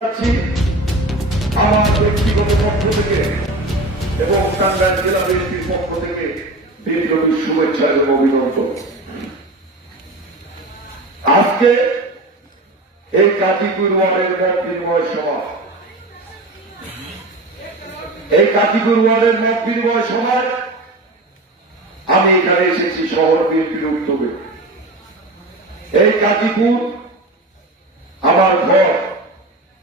আমার ব্যক্তিগত পক্ষ থেকে এবং টাঙ্গাইল জেলা বিএনপির পক্ষ থেকে দীর্ঘদিন শুভেচ্ছা এবং অভিনন্দন। আজকে এই কাজীপুর ওয়ার্ডের মত বিনিময় সভা, এই কাজীপুর ওয়ার্ডের মত বিনিময় সভায় আমি এখানে এসেছি শহর বিএনপির উদ্যোগে। এই কাজীপুর আমার ঘর,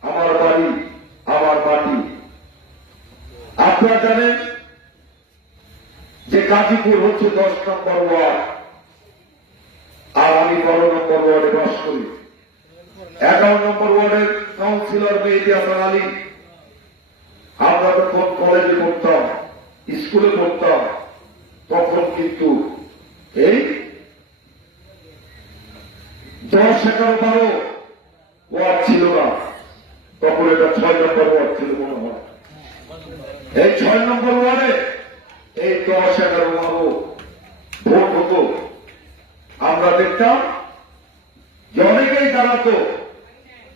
আমার বাড়ি, আমার মাটি। আপনারা জানেন যে গাজীপুর হচ্ছে 10 নম্বর ওয়ার্ড, আর আমি 12 নম্বর ওয়ার্ডে বাস করি। 11 নম্বর ওয়ার্ডের কাউন্সিলর মেহেদী হাসান আলী। আমরা তখন কলেজে পড়তাম, স্কুলে পড়তাম, তখন কিন্তু এই 10, 11, 12 ওয়ার্ড ছিল না, তখন এটা 6 নম্বর ওয়ার্ড ছিল মনে হয়। এই 6 নম্বর ওয়ার্ডে এই 10, 11, 12 ভোট হতো। আমরা দেখতাম যে অনেকেই দাঁড়াতো,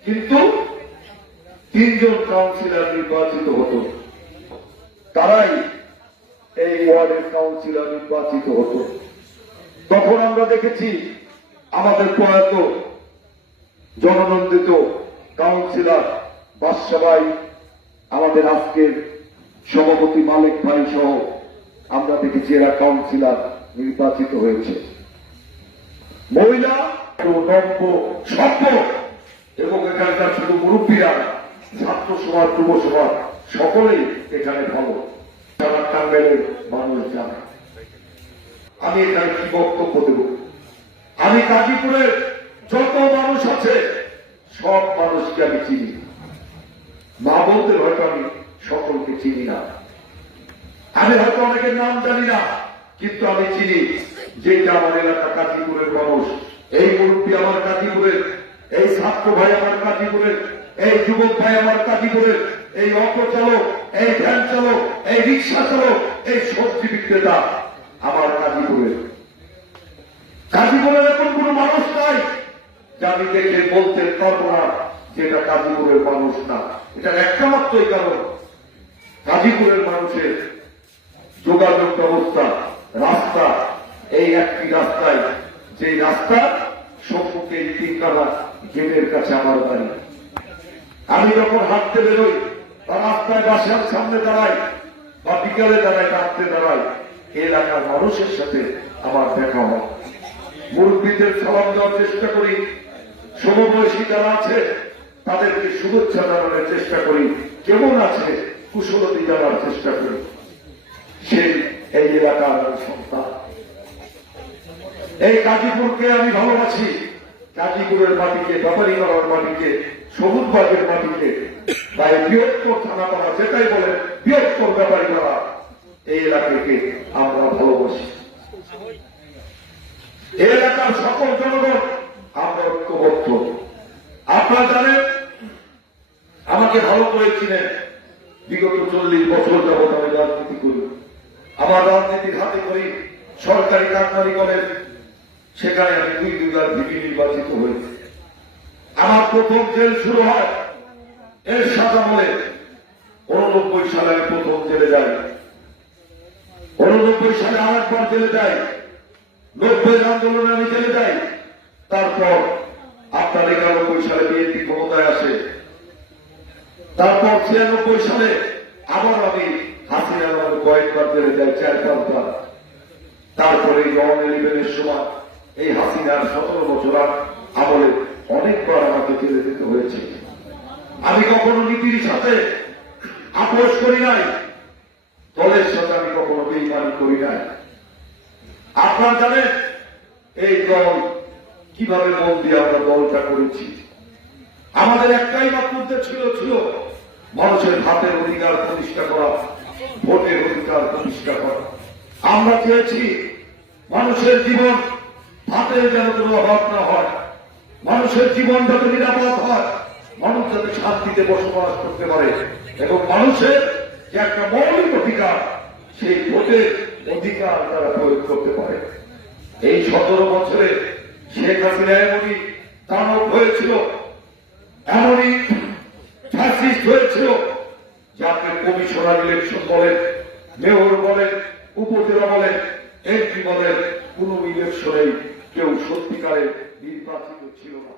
কিন্তু 3 জন কাউন্সিলর নির্বাচিত হতো, তারাই এই ওয়ার্ডের কাউন্সিলর নির্বাচিত হতো। তখন আমরা দেখেছি আমাদের প্রয়াত জননন্দিত কাউন্সিলর বাদশা ভাই, আমাদের আজকের সভাপতি মালিক ভাই সহ আমরা দেখেছি এরা কাউন্সিলর নির্বাচিত হয়েছে। মহিলা, নব্য, সভ্য এবং এখানকার শুধু মুরব্বীরা, ছাত্র সমাজ, যুব সমাজ সকলেই এখানে ভালো। সারা টাঙ্গাইলের মানুষ জানে। আমি এখানে কি বক্তব্য দেব? আমি গাজীপুরের যত মানুষ আছে সব মানুষকে আমি চিনি। মা বলতে হয়তো আমি সকলকে চিনি না, আমি হয়তো অনেকের নাম জানি না, কিন্তু আমি চিনি যে এটা আমার এলাকা গাজীপুরের মানুষ। এই মুরব্বী আমার গাজীপুরের, এই ছাত্র ভাই আমার গাজীপুরের, এই যুবক ভাই আমার গাজীপুরের, এই অটো চালক, এই ভ্যান চালক, এই রিক্সা চালক, এই সবজি বিক্রেতা আমার গাজীপুরের। গাজীপুরের এমন কোন মানুষ নাই যে আমি দেখে বলতে পারবো না যে এটা গাজীপুরের মানুষ না। এটার একটা মাত্রই কারণ, গাজীপুরের মানুষের যোগাযোগ ব্যবস্থা, রাস্তা। এই একটি রাস্তায়, যে রাস্তা সম্মুখে 3 গেটের কাছে আমার বাড়ি। আমি যখন হাঁটতে বেরোই বা রাস্তায় বাসার সামনে দাঁড়াই বা বিকালে দাঁড়াই, রাত্রে দাঁড়াই, এলাকার মানুষের সাথে আমার দেখা হয়। মুরব্বীদের সালাম দেওয়ার চেষ্টা করি, সমবয়সী যারা আছে তাদেরকে শুভেচ্ছা জানানোর চেষ্টা করি, কেমন আছে কুশলতি জানার চেষ্টা করি। সেই এই এলাকার সন্তান। এই গাজীপুরকে আমি ভালোবাসি। গাজীপুরের মাটিকে, ব্যাপারীপাড়ার মাটিকে, সবুজবাগের মাটিকে, তাই বৃহত্তর থানাপাড়া যেটাই বলেন, বৃহত্তর ব্যাপারীপাড়া, এই এলাকাকে আমরা ভালোবাসি। এই এলাকার সকল জনগণ আমরা ঐক্যবদ্ধ। আপনারা জানেন, আমাকে ভালো করে চিনেন। বিগত 40 বছর যাবৎ আমি রাজনীতি করি। আমার রাজনীতির হাতে করি, সরকারি কারবারি করেন, সেখানে আমি 2বার ভিপি নির্বাচিত হয়েছি। আমার প্রথম জেল শুরু হয় এরশাদ আমলে। 89 সালে আমি প্রথম জেলে যাই। 89 সালে আরেকবার জেলে যাই। 90 আন্দোলনে আমি জেলে যাই। তারপর আপনার 91 সালে বিএনপি ক্ষমতায় আসে। তারপর 96 সালে আবার আমি হাসিনার নামে কয়েকবার জেলে যাই, 4-5 বার। তারপরে 11-11 সময় এই হাসিনার 17 বছর আমলে অনেকবার আমাকে জেলে যেতে হয়েছে। আমি কখনো নীতির সাথে আপোষ করি নাই, দলের সাথে আমি কখনো বেইমানি করি নাই। আপনারা জানেন এই দল কিভাবে মন দিয়ে আমরা দলটা করেছি। আমাদের একটাই মাত্র ছিল মানুষের ভাতের অধিকার প্রতিষ্ঠা করা, ভোটের অধিকার প্রতিষ্ঠা করা। আমরা চেয়েছি মানুষের জীবন, ভাতের যেন কোনো অভাব না হয়, মানুষের জীবন যাতে নিরাপদ হয়, মানুষ যাতে শান্তিতে বসবাস করতে পারে, এবং মানুষের যে একটা মৌলিক অধিকার, সেই ভোটের অধিকার তারা প্রয়োগ করতে পারে। এই 17 বছরে শেখ হাসিনা এমনই দানব হয়েছিল, এমনই কমিশনার ইলেকশন বলেন, মেয়র বলেন, উপজেলা বলেন, এমপি বলেন, কোন ইলেকশনে কেউ সত্যিকারে নির্বাচিত ছিল না।